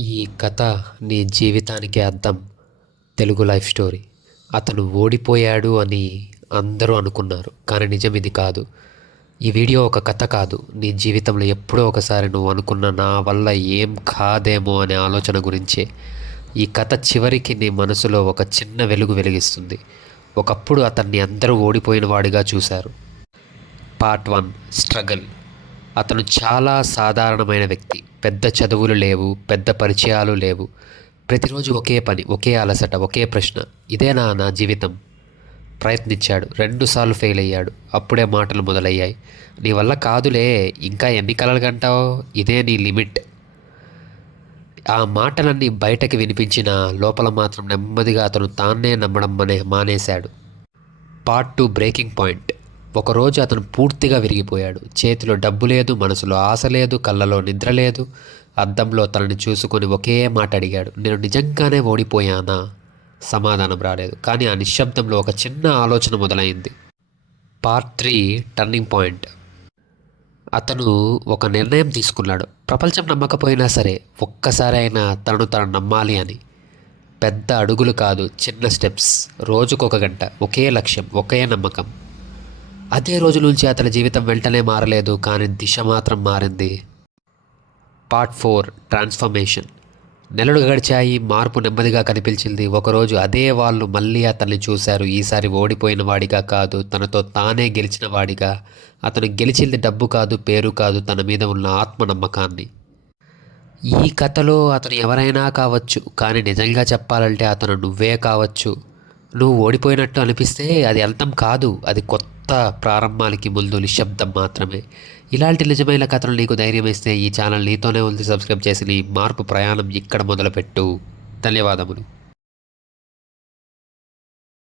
ఈ కథ నీ జీవితానికి అద్దం. Telugu life story. అతను ఓడిపోయాడు అని అందరూ అనుకున్నారు, కానీ నిజం ఇది కాదు. ఈ వీడియో ఒక కథ కాదు, నీ జీవితంలో ఎప్పుడో ఒకసారి నువ్వు అనుకున్న నా వల్ల ఏం కాదేమో అనే ఆలోచన గురించే. ఈ కథ చివరికి నీ మనసులో ఒక చిన్న వెలుగు వెలిగిస్తుంది. ఒకప్పుడు అతన్ని అందరూ ఓడిపోయిన వాడిగా చూశారు. Part 1, struggle. అతను చాలా సాధారణమైన వ్యక్తి. పెద్ద చదువులు లేవు, పెద్ద పరిచయాలు లేవు. ప్రతిరోజు ఒకే పని, ఒకే అలసట, ఒకే ప్రశ్న: ఇదేనా నా జీవితం? ప్రయత్నించాడు, 2 సార్లు ఫెయిల్ అయ్యాడు. అప్పుడే మాటలు మొదలయ్యాయి. నీ వల్ల కాదులే, ఇంకా ఎన్ని కలలు కంటావు, ఇదే నీ లిమిట్. ఆ మాటలన్నీ బయటకి వినిపించిన లోపల మాత్రం నెమ్మదిగా అతను తాన్నే నమ్మడం మానేశాడు. Part 2, breaking point. ఒకరోజు అతను పూర్తిగా విరిగిపోయాడు. చేతిలో డబ్బు లేదు, మనసులో ఆశ లేదు, కళ్ళలో నిద్ర లేదు. అద్దంలో తనని చూసుకొని ఒకే మాట అడిగాడు: నేను నిజంగానే ఓడిపోయానా? సమాధానం రాలేదు, కానీ ఆ నిశ్శబ్దంలో ఒక చిన్న ఆలోచన మొదలైంది. Part 3, turning point. అతను ఒక నిర్ణయం తీసుకున్నాడు. ప్రపంచం నమ్మకపోయినా సరే, ఒక్కసారి అయినా తను నమ్మాలి అని. పెద్ద అడుగులు కాదు, చిన్న స్టెప్స్. రోజుకొక గంట, ఒకే లక్ష్యం, ఒకే నమ్మకం. అదే రోజు నుంచి అతని జీవితం వెంటనే మారలేదు, కానీ దిశ మాత్రం మారింది. Part 4, transformation. నెలలు గడిచాయి, మార్పు నెమ్మదిగా కనిపించింది. ఒకరోజు అదే వాళ్ళు మళ్ళీ అతన్ని చూశారు. ఈసారి ఓడిపోయిన వాడిగా కాదు, తనతో తానే గెలిచిన వాడిగా. అతను గెలిచింది డబ్బు కాదు, పేరు కాదు, తన మీద ఉన్న ఆత్మనమ్మకాన్ని. ఈ కథలో అతను ఎవరైనా కావచ్చు, కానీ నిజంగా చెప్పాలంటే అతను నువ్వే కావచ్చు. నువ్వు ఓడిపోయినట్టు అనిపిస్తే అది అంతం కాదు, అది కొత్త ప్రారంభానికి ముందు నిశ్శబ్దం మాత్రమే. ఇలాంటి నిజమైన కథలు నీకు ధైర్యం ఇస్తే ఈ ఛానల్ నీతోనే ఉంది. సబ్స్క్రైబ్ చేసి నీ మార్పు ప్రయాణం ఇక్కడ మొదలుపెట్టు. ధన్యవాదములు.